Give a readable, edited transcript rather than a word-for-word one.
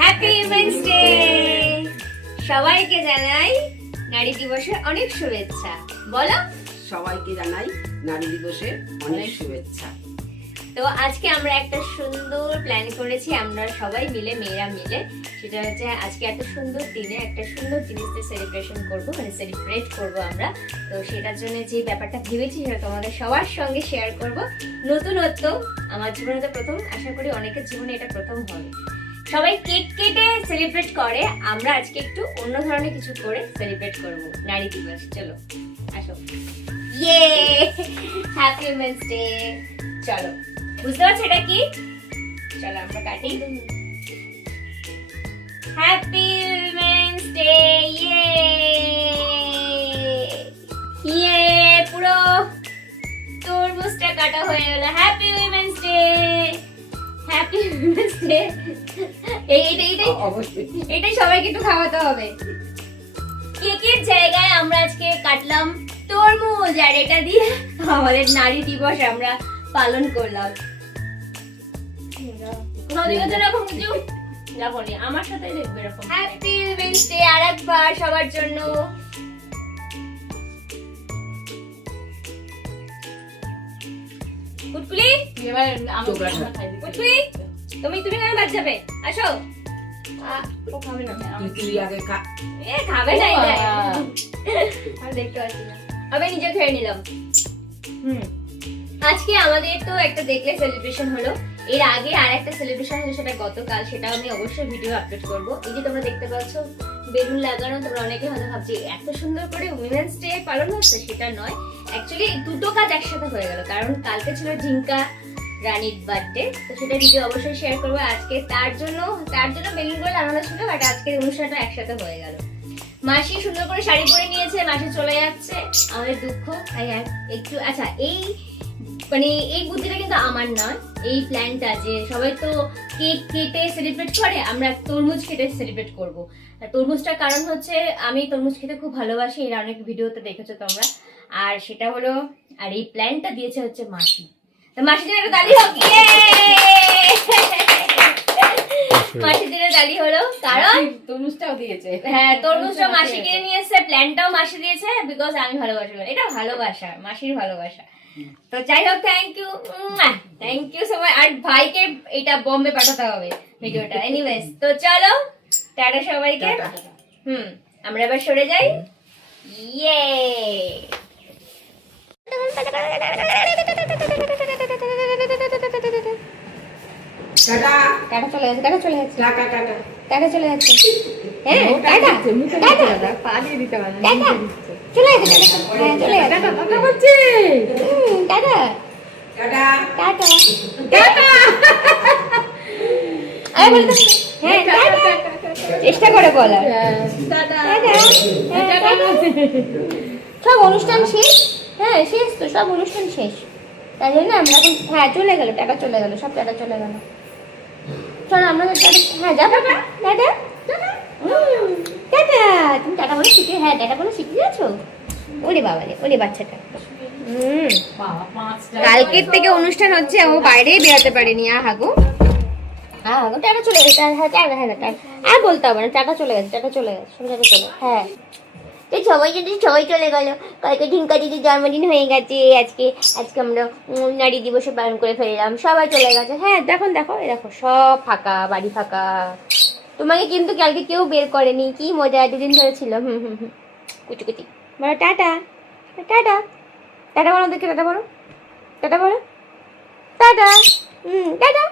Happy women's day সবাইকে জানাই নারী দিবসের অনেক শুভেচ্ছা। বলো, সবাইকে জানাই নারী দিবসের অনেক শুভেচ্ছা। তো আজকে আমরা একটা সুন্দর প্ল্যান করেছি, আমরা সবাই মিলে, মেয়েরা মিলে। সেটা হচ্ছে আজকে এত সুন্দর দিনে একটা সুন্দর জিনিস দিয়ে সেলিব্রেশন করব, মানে সেলিব্রেট করব আমরা। তো সেটার জন্য যে ব্যাপারটা ভেবেছি সেটা তোমাদের সবার সঙ্গে শেয়ার করব। নতুনত্ব আমার জীবনে তো প্রথম, আশা করি অনেকের জীবনে এটা প্রথম হবে। সবাই কেক কেটে সেলিব্রেট করে, আমরা আজকে একটু অন্য ধরনের কিছু করে সেলিব্রেট করব নারী দিবস। চলো আসো, ইয়ে হ্যাপি উইমেন্স ডে। চলো, বুঝতে পারছো এটা কি? চলো আমরা কাটি। হ্যাপি উইমেন্স ডে, ইয়ে ইয়ে, পুরো তরমুজটা কাটা হয়ে গেল। Happy women's day, happy women's day. অবশ্যই এটাই সবাইকে একটু খাওয়াতে হবে। কেকের জায়গায় আমরা আজকে কাটলাম তরমুজ, আর এটা দিয়ে আমাদের নারী দিবস আমরা পালন করলাম। আমার সাথে দেখবে এরকম। হ্যাপি উইমেন্স ডে আরেকবার সবার জন্য। কুটকুলি, কুটকুলি, তুমি কেন বাদ যাবে? আসো। ও খাবে না। তুই আগে খা। এ খাবে না এটা। আর দেখতে পাচ্ছি না। আমি নিজে খেয়ে নিলাম। আজকে আমাদের তো একটা দেখলে সেলিব্রেশন হলো। এর আগে আর একটা সেলিব্রেশন হলো, সেটা গতকাল। সেটা আমি অবশ্যই ভিডিও আপলোড করব। এই যে তোমরা দেখতে পাচ্ছ বেলুন লাগানো, তোমরা অনেকে হয়তো ভাবছি এত সুন্দর করে উইমেন্স ডে পালন হচ্ছে। সেটা নয়, অ্যাকচুয়ালি দুটো কাজ একসাথে হয়ে গেল। কারণ কালকে ছিল ঝিঙ্কা রানীর বার্থডে, তো সেটা ভিডিও অবশ্যই শেয়ার করবো আজকে। তার জন্য বেলুন গুলো লাগানো ছিল, বাট আজকের অনুষ্ঠানটা একসাথে হয়ে গেল। মাসি সুন্দর করে শাড়ি পরে নিয়েছে, মাসি চলে যাচ্ছে, আমাদের দুঃখ। একটু আচ্ছা, এই বুদ্ধিটা কিন্তু আমার নয়। এই প্ল্যানটা যে সবাই তো কেক কেটে সেলিব্রেট করে, আমরা তরমুজ কেটে সেলিব্রেট করব। তরমুজটার কারণ হচ্ছে আমি তরমুজ খেতে খুব ভালোবাসি, এর অনেক ভিডিওতে দেখেছো তোমরা। আর সেটা হলো, আর এই প্ল্যানটা দিয়েছে হচ্ছে মাসি। তো মাসির জন্য একটা তালি হোক। মাসির জন্য তালি হলো, কারণ তরমুজটাও দিয়েছে। হ্যাঁ, তরমুজটা মাসি কিনে নিয়ে এসেছে, প্ল্যানটাও মাসি দিয়েছে, বিকজ আমি ভালোবাসি। এটা ভালোবাসা, মাসির ভালোবাসা। তো যাই হোক, থ্যাংক ইউ সো মাচ। আর ভাইকে এটা বম্বে পাঠাতে হবে ভিডিওটা। এনিওয়েজ, তো চলো টাটা সবাইকে। আমরা এবার সরে যাই। ইয়ে টাটা টাটা চলে যাচ্ছে, টাটা চলে যাচ্ছে, টাটা টাটা টাটা চলে যাচ্ছে। হ্যাঁ, টাটা টাটা পা দিয়ে দিতে পারে। টাটা চলে যাচ্ছে, হ্যাঁ চলে যাচ্ছে। টাটা কথা বলছে। Tata tata tata tata. আরে বলে দাও। হ্যাঁ, টাটা চেষ্টা করে বলার। Tata tata. হ্যাঁ, টাটা। সব অনুষ্ঠান শেষ। হ্যাঁ, শেষ তো, সব অনুষ্ঠান শেষ। তাই জন্য আমরা এখন, হ্যাঁ চলে গেল, টাটা চলে গেল, সব টাটা চলে গেল। চলো আমরা হ্যাঁ যাবো। Tata tata. তুমি টাটা বলে শিখে, হ্যাঁ টাটা বলে শিখে গেছো। ওরে বাবা রে, ওরে বাচ্চাটা। কালকের থেকে অনুষ্ঠান হচ্ছে, ও বাইরেই বেরোতে পারেনি। হাগো টাটা চলে গেছে। হ্যাঁ টাটা, হ্যাঁ টাটা আর বলতে হবে না, টাটা চলে গেছে, টাটা চলে গেছে, সব টাটা চলে। হ্যাঁ, তো সবাই চলে গেল। কালকে ঢিঙ্কা দিদির জন্মদিন হয়ে গেছে। আজকে আমরা নারী দিবসে পালন করে ফেললাম, সবাই চলে গেছে। হ্যাঁ দেখো এ দেখো, সব ফাঁকা, বাড়ি ফাঁকা। তোমাকে কিন্তু কালকে কেউ বের করেনি, কি মজা, দুদিন ধরে ছিল। কুচি বলো টাটা। টাটা টাটা বলো, দেখে টাটা বলো, টাটা বলো, টাটা টাটা।